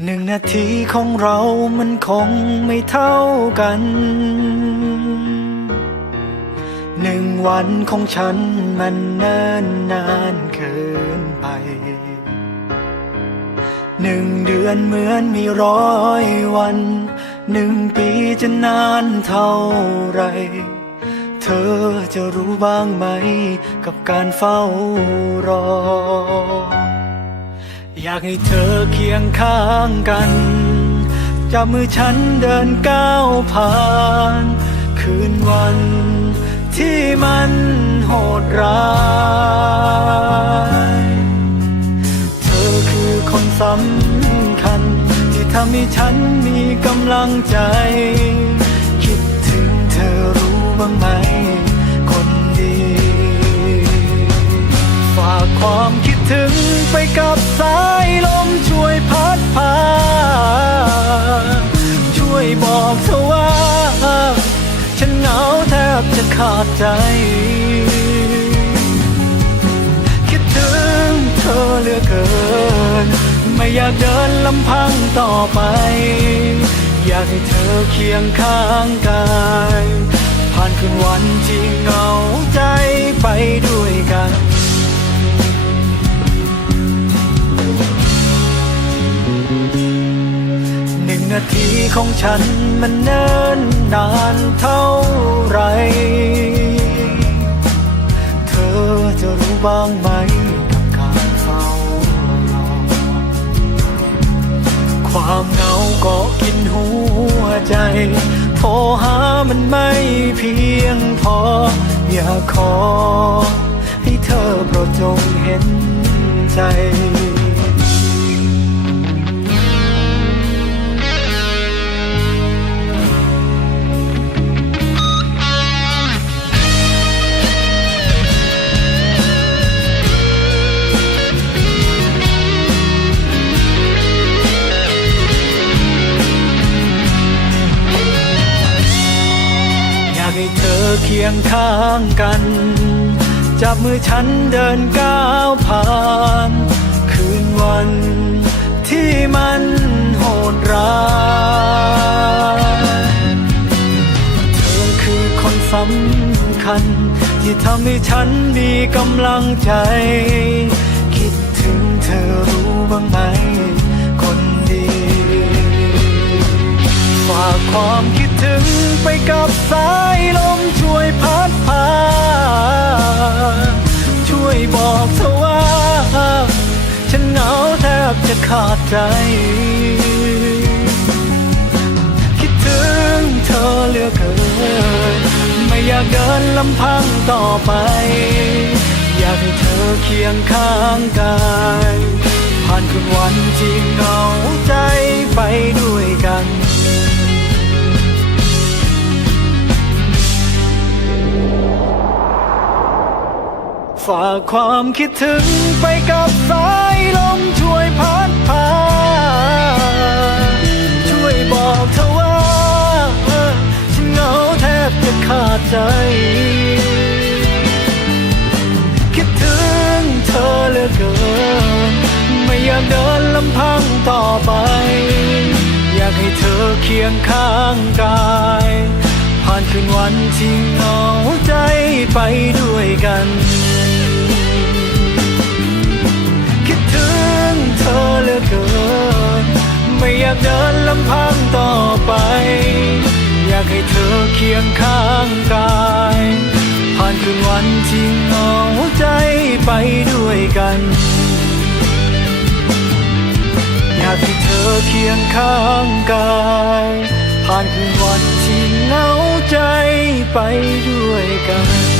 1 นาทีของเรามันคงไม่เท่ากัน1 วันของฉันมันเนิ่นนานเกินไป1 เดือนเหมือนมี100 วัน1 ปีจะนานเท่าไรเธอจะรู้บ้างไหมกับการเฝ้ารออยากให้เธอเคียงข้างกันจับมือฉันเดินก้าวผ่านคืนวันที่มันโหดร้ายเธอคือคนสำคัญที่ทำให้ฉันมีกำลังใจคิดถึงเธอรู้บ้างไหมคนดีฝากความคิดถึงไปกับสายลมช่วยพัดพาช่วยบอกเธอว่าฉันเหงาแทบจะขาดใจคิดถึงเธอเหลือเกินไม่อยากเดินลำพังต่อไปอยากให้เธอเคียงข้างกายผ่านคืนวันที่เหงาใจไปด้วยกัน1 นาทีของฉันมันเนิ่นนานเท่าไรเธอจะรู้บ้างไหมกับการเฝ้ารอความเหงาก็กินหัวใจโทรหามันไม่เพียงพออยากขอให้เธอโปรดจงเห็นใจให้เธอเคียงข้างกันจับมือฉันเดินก้าวผ่านคืนวันที่มันโหดร้ายเธอคือคนสำคัญที่ทำให้ฉันมีกำลังใจคิดถึงเธอรู้บ้างไหมคนดีฝากความคิดถึงไปกับสายลมช่วยพัดพาช่วยบอกเธอว่าฉันเหงาแทบจะขาดใจคิดถึงเธอเหลือเกินไม่อยากเดินลำพังต่อไปอยากให้เธอเคียงข้างกายผ่านคืนวันที่เหงาใจไปด้วยกันฝากความคิดถึงไปกับสายลมช่วยพัดพาช่วยบอกเธอว่าฉันเหงาแทบจะขาดใจคิดถึงเธอเหลือเกินไม่อยากเดินลำพังต่อไปอยากให้เธอเคียงข้างกายผ่านคืนวันที่เหงาใจไปด้วยกันคิดถึงเธอเหลือเกินไม่อยากเดินลำพังต่อไปอยากให้เธอเคียงข้างกายผ่านคืนวันที่เหงาใจไปด้วยกันอยากให้เธอเคียงข้างกายผ่านคืนวันที่เหงาใจไปด้วยกัน